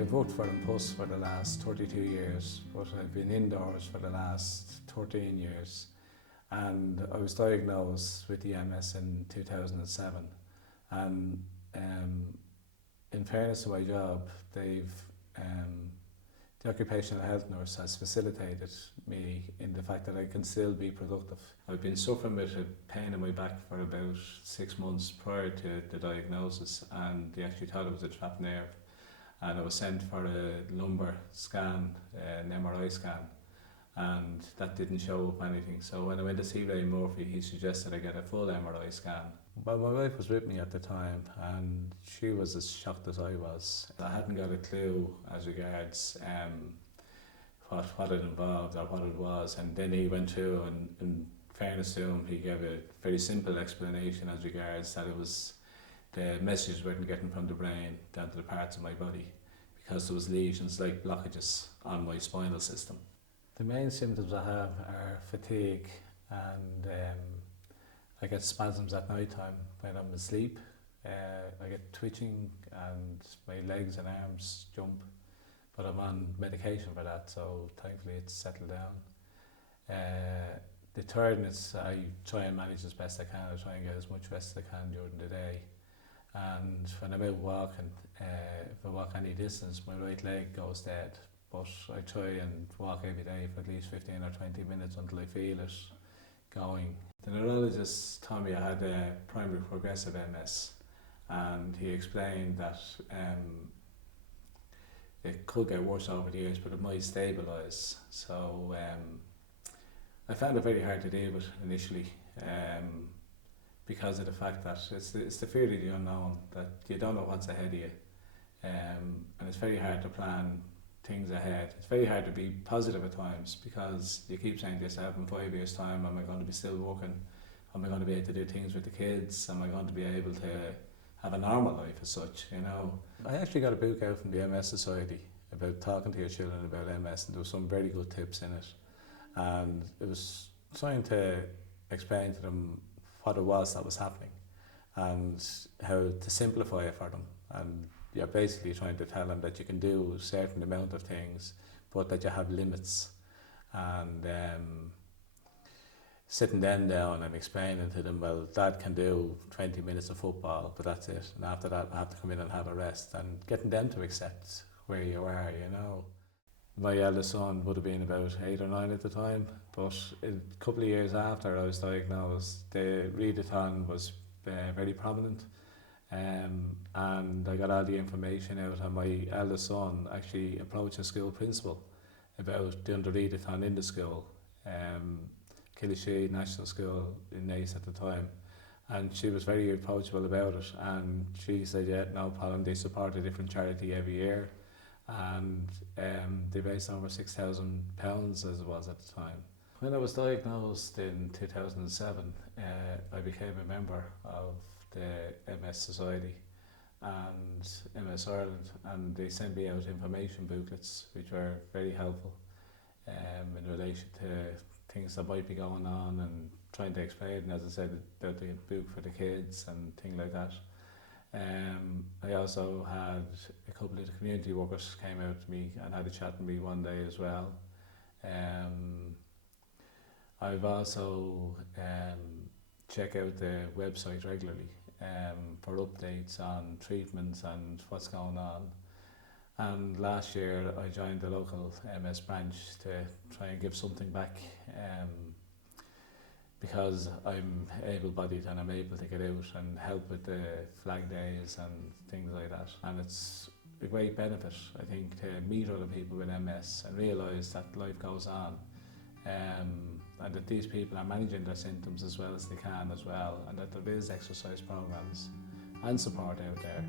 I've worked for them Puss for the last 32 years, but I've been indoors for the last 13 years. And I was diagnosed with the MS in 2007. And in fairness to my job, the occupational health nurse has facilitated me in the fact that I can still be productive. I've been suffering with a pain in my back for about 6 months prior to the diagnosis, and they actually thought it was a trapped nerve. And I was sent for a lumbar scan, an MRI scan, and that didn't show up anything. So when I went to see Ray Murphy, he suggested I get a full MRI scan. Well, my wife was with me at the time, and she was as shocked as I was. I hadn't got a clue as regards what it involved or what it was, and then he went through, and in fairness to him, he gave a very simple explanation as regards that it was the messages weren't getting from the brain down to the parts of my body because there was lesions like blockages on my spinal system. The main symptoms I have are fatigue, and I get spasms at night time when I'm asleep. I get twitching and my legs and arms jump, but I'm on medication for that, so thankfully it's settled down. The tiredness, I try and manage as best I can. I try and get as much rest as I can during the day. And when I'm out walking, if I walk any distance, my right leg goes dead. But I try and walk every day for at least 15 or 20 minutes until I feel it going. The neurologist told me I had a primary progressive MS, and he explained that it could get worse over the years, but it might stabilise. So I found it very hard to deal with initially, because of the fact that it's the fear of the unknown, that you don't know what's ahead of you, and it's very hard to plan things ahead. It's very hard to be positive at times because you keep saying to yourself, in 5 years' time, am I going to be still working? Am I going to be able to do things with the kids? Am I going to be able to have a normal life as such, you know? I actually got a book out from the MS Society about talking to your children about MS, and there were some very good tips in it. And it was trying to explain to them what it was that was happening and how to simplify it for them. And you're basically trying to tell them that you can do a certain amount of things, but that you have limits. And sitting them down and explaining to them, well, Dad can do 20 minutes of football, but that's it. And after that, I have to come in and have a rest, and getting them to accept where you are, you know. My eldest son would have been about 8 or 9 at the time, but a couple of years after I was diagnosed, the readathon was very prominent. And I got all the information out, and my eldest son actually approached a school principal about doing the readathon in the school, Killishy National School in Naas at the time, and she was very approachable about it, and she said, yeah, no problem, they support a different charity every year, and they raised over £6,000 as it was at the time. When I was diagnosed in 2007, I became a member of the MS Society and MS Ireland, and they sent me out information booklets which were very helpful in relation to things that might be going on, and trying to explain, as I said, about the book for the kids and things like that. I also had a couple of the community workers came out to me and had a chat with me one day as well. I've also check out the website regularly for updates on treatments and what's going on. And last year I joined the local MS branch to try and give something back, because I'm able-bodied and I'm able to get out and help with the flag days and things like that. And it's a great benefit, I think, to meet other people with MS and realise that life goes on, and that these people are managing their symptoms as well as they can as well, and that there is exercise programs and support out there.